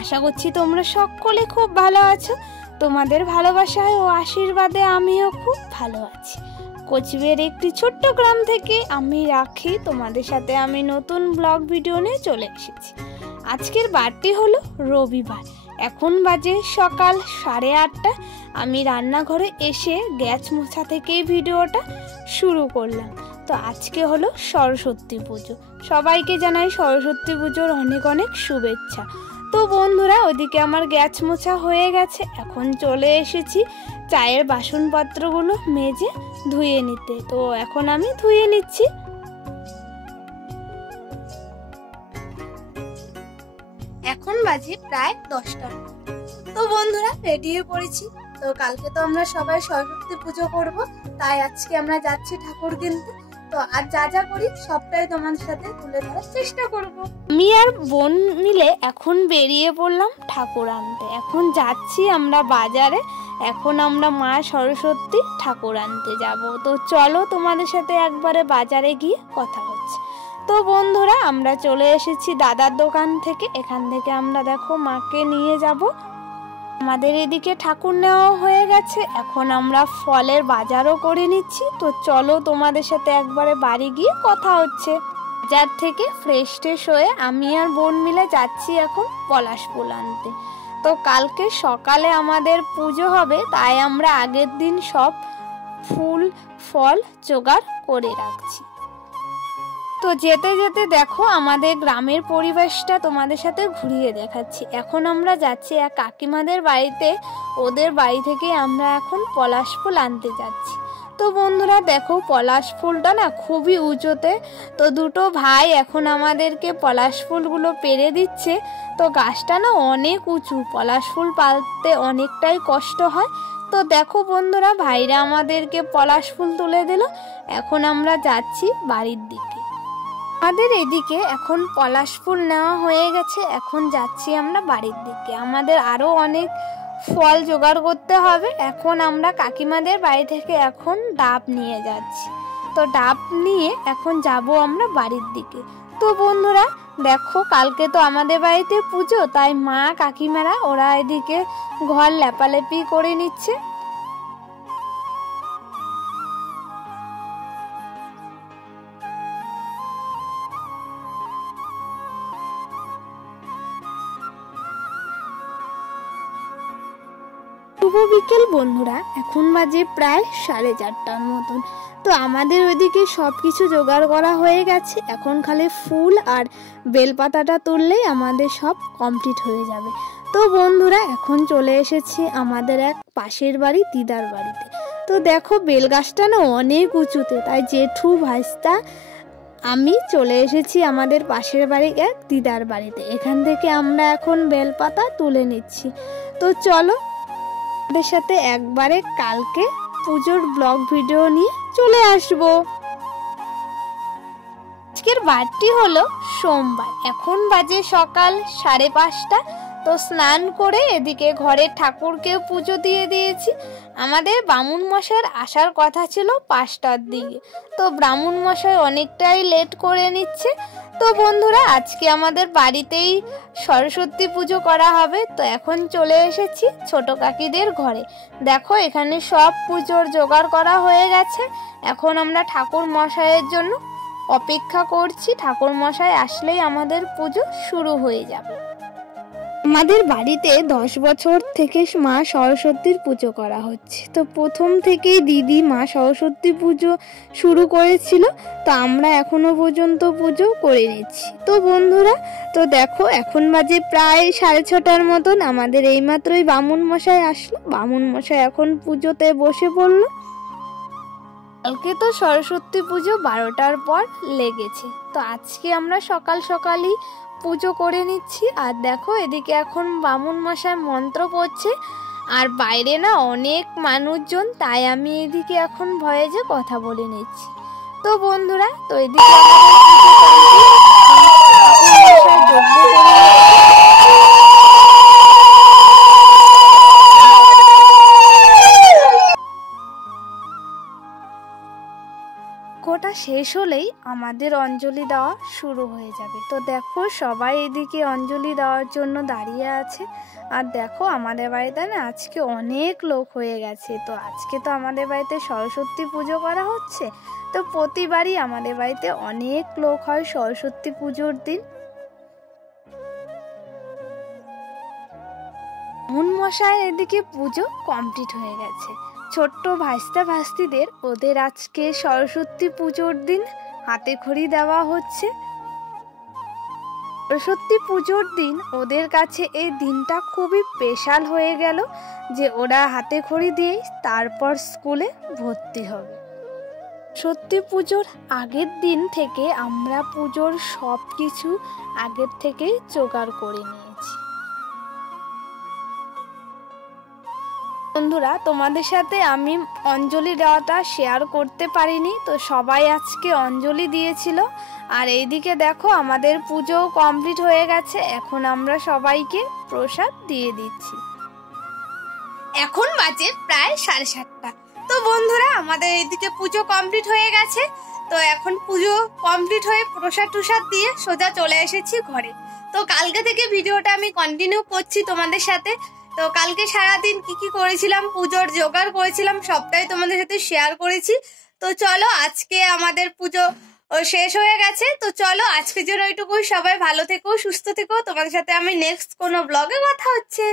আশা করছি তোমরা সকলে খুব ভালো আছো। তোমাদের ভালোবাসায় ও আশীর্বাদে আমিও খুব ভালো আছি। কোচবিহারের একটি ছোট্ট গ্রাম থেকে আমি রাখি, তোমাদের সাথে আমি নতুন ব্লগ ভিডিও নিয়ে চলে এসেছি। আজকের বারটি হলো রবিবার। এখন বাজে সকাল 8:30। আমি রান্নাঘরে এসে গ্যাস মোছা থেকে ভিডিওটা শুরু করলাম। তো আজকে হলো সরস্বতী পুজো। সবাইকে জানাই সরস্বতী পুজোর অনেক অনেক শুভেচ্ছা। তো বন্ধুরা, ওইদিকে আমার গ্যাস মোছা হয়ে গেছে। এখন চলে এসেছি চায়ের বাসনপত্রগুলো মেজে ধুয়ে নিতে। তো এখন আমি ধুয়ে নিচ্ছি। এখন বাজে প্রায় 10টা। তো বন্ধুরা, রেডি হয়ে পড়েছি। তো কালকে তো আমরা সবাই সরস্বতী পুজো করব, তাই আজকে আমরা যাচ্ছি ঠাকুর কিনতে। তো আর যা যা করি সবটাই তোমাদের সাথে তুলে ধরার চেষ্টা করব। আমি আর বোন মিলে এখন বেরিয়ে পড়লাম ঠাকুর আনতে। এখন যাচ্ছি আমরা বাজারে। এখন আমরা মা সরস্বতী ঠাকুর আনতে যাব। তো চলো তোমাদের সাথে একবারে বাজারে গিয়ে কথা হচ্ছে। তো বন্ধুরা, আমরা চলে এসেছি দাদার দোকান থেকে। এখান থেকে আমরা দেখো মাকে নিয়ে যাব। আমাদের এদিকে ঠাকুর নেওয়া হয়ে গেছে। এখন আমরা ফলের বাজারও করে নিচ্ছি। তো চলো তোমাদের সাথে একবারে বাড়ি গিয়ে কথা হচ্ছে। বাজার থেকে ফ্রেশ হয়ে আমি আর বোন মিলে যাচ্ছি এখন পলাশ ফুল আনতে। তো কালকে সকালে আমাদের পুজো হবে, তাই আমরা আগের দিন সব ফুল ফল জোগাড় করে রাখছি। তো যেতে যেতে দেখো আমাদের গ্রামের পরিবেশটা তোমাদের সাথে ঘুরিয়ে দেখাচ্ছি। এখন আমরা যাচ্ছি এক কাকিমাদের বাড়িতে। ওদের বাড়ি থেকে আমরা এখন পলাশ ফুল আনতে যাচ্ছি। তো বন্ধুরা দেখো, পলাশ ফুলটা না খুবই উঁচুতে। তো দুটো ভাই এখন আমাদেরকে পলাশ ফুলগুলো পেরে দিচ্ছে। তো গাছটা না অনেক উঁচু, পলাশ ফুল পালতে অনেকটাই কষ্ট হয়। তো দেখো বন্ধুরা, ভাইরা আমাদেরকে পলাশ ফুল তুলে দিল। এখন আমরা যাচ্ছি বাড়ির দিকে। আমাদের এদিকে এখন পলাশ ফুল নেওয়া হয়ে গেছে। এখন যাচ্ছি আমরা বাড়ির দিকে। আমাদের আরো অনেক ফল জোগাড় করতে হবে। এখন আমরা কাকিমাদের বাড়ি থেকে এখন ডাব নিয়ে যাচ্ছি। তো ডাব নিয়ে এখন যাব আমরা বাড়ির দিকে। তো বন্ধুরা দেখো, কালকে তো আমাদের বাড়িতে পুজো, তাই মা কাকিমারা ওরা এদিকে ঘর লেপালেপি করে নিচ্ছে। শুভ বিকেল বন্ধুরা, এখন বাজে প্রায় 4:30টার মতন। তো আমাদের ওইদিকে সব কিছু জোগাড় করা হয়ে গেছে। এখন খালি ফুল আর বেলপাতাটা তুললেই আমাদের সব কমপ্লিট হয়ে যাবে। তো বন্ধুরা, এখন চলে এসেছি আমাদের এক পাশের বাড়ি দিদার বাড়িতে। তো দেখো বেলগাছটা না অনেক উঁচুতে, তাই জেঠু ভাইস্তা আমি চলে এসেছি আমাদের পাশের বাড়ি এক দিদার বাড়িতে। এখান থেকে আমরা এখন বেলপাতা তুলে নিচ্ছি। তো চলো আমাদের সাথে একবারে কালকে পুজোর ব্লগ ভিডিও নিয়ে চলে আসবো। আজকের বারটি হলো সোমবার। এখন বাজে সকাল 5:30। তো স্নান করে এদিকে ঘরে ঠাকুরকে পুজো দিয়ে দিয়েছি। আমাদের ব্রাহ্মণ মশাইয়ের আসার কথা ছিল 5টার দিকে। তো ব্রাহ্মণ মশাই অনেকটাই লেট করে নিচ্ছে। তো বন্ধুরা, আজকে আমাদের বাড়িতেই সরস্বতী পুজো করা হবে। তো এখন চলে এসেছি ছোট কাকিদের ঘরে। দেখো এখানে সব পুজোর জোগাড় করা হয়ে গেছে। এখন আমরা ঠাকুর মশাইয়ের জন্য অপেক্ষা করছি। ঠাকুর মশাই আসলেই আমাদের পুজো শুরু হয়ে যাবে। আমাদের বাড়িতে 10 বছর থেকে মা সরস্বতীর পুজো করা হচ্ছে। তো প্রথম থেকেই দিদি মা সরস্বতী পুজো শুরু করেছিল। তো আমরা এখনো পর্যন্ত পুজো করে নিচ্ছি। তো বন্ধুরা, তো দেখো এখন বাজে প্রায় 6:30টার মতন। আমাদের এইমাত্রই বামুন মশাই আসলো। বামুন মশাই এখন পুজোতে বসে পড়লো। কালকে তো সরস্বতী পুজো 12টার পর লেগেছে। তো আজকে আমরা সকাল সকালই পুজো করে নিচ্ছি। আর দেখো এদিকে এখন বামুন মশাই মন্ত্র পড়ছে। আর বাইরে না অনেক মানুষজন, তাই আমি এদিকে এখন ভয়ে যে কথা বলে নিচ্ছি। তো বন্ধুরা, তো এদিকে যজ্ঞটা শেষ হলেই আমাদের অঞ্জলি দেওয়া শুরু হয়ে যাবে। তো দেখো সবাই এদিকে অঞ্জলি দেওয়ার জন্য দাঁড়িয়ে আছে। আর দেখো আমাদের বাড়িতে না আজকে অনেক লোক হয়ে গেছে। তো আজকে তো আমাদের বাড়িতে সরস্বতী পুজো করা হচ্ছে। তো প্রতিবারই আমাদের বাড়িতে অনেক লোক হয় সরস্বতী পুজোর দিন। মশাই এদিকে পুজো কমপ্লিট হয়ে গেছে। ছোট্ট ভাস্তা ভাস্তিদের ওদের আজকে সরস্বতী পুজোর দিন হাতে খড়ি দেওয়া হচ্ছে। সরস্বতী পুজোর দিন ওদের কাছে এই দিনটা খুবই স্পেশাল হয়ে গেল যে ওরা হাতে খড়ি দিয়েই তারপর স্কুলে ভর্তি হবে। সরস্বতী পুজোর আগের দিন থেকে আমরা পুজোর সব কিছু আগের থেকেই জোগাড় করে নিয়েছি। বন্ধুরা তোমাদের সাথে আমি অঞ্জলি দেওয়াটা শেয়ার করতে পারিনি, তো সবাই আজকে অঞ্জলি দিয়েছিল। আর এইদিকে দেখো আমাদের পুজো কমপ্লিট হয়ে গেছে। এখন আমরা সবাইকে প্রসাদ দিয়ে দিচ্ছি। এখন বাজে প্রায় 7:30। তো বন্ধুরা আমাদের এইদিকে পুজো কমপ্লিট হয়ে গেছে। তো এখন পুজো কমপ্লিট হয়ে প্রসাদ টুসাদ দিয়ে সোজা চলে এসেছি ঘরে। তো কালকে থেকে ভিডিওটা আমি কন্টিনিউ করছি তোমাদের সাথে। তো কালকে সারাদিন কি কি করেছিলাম, পুজোর জোগাড় করেছিলাম, সবটাই তোমাদের সাথে শেয়ার করেছি। তো চলো আজকে আমাদের পুজো শেষ হয়ে গেছে। তো চলো আজকের জন্য এইটুকুই। সবাই ভালো থেকো, সুস্থ থেকো। তোমাদের সাথে আমি নেক্সট কোনো ব্লগে কথা হচ্ছে।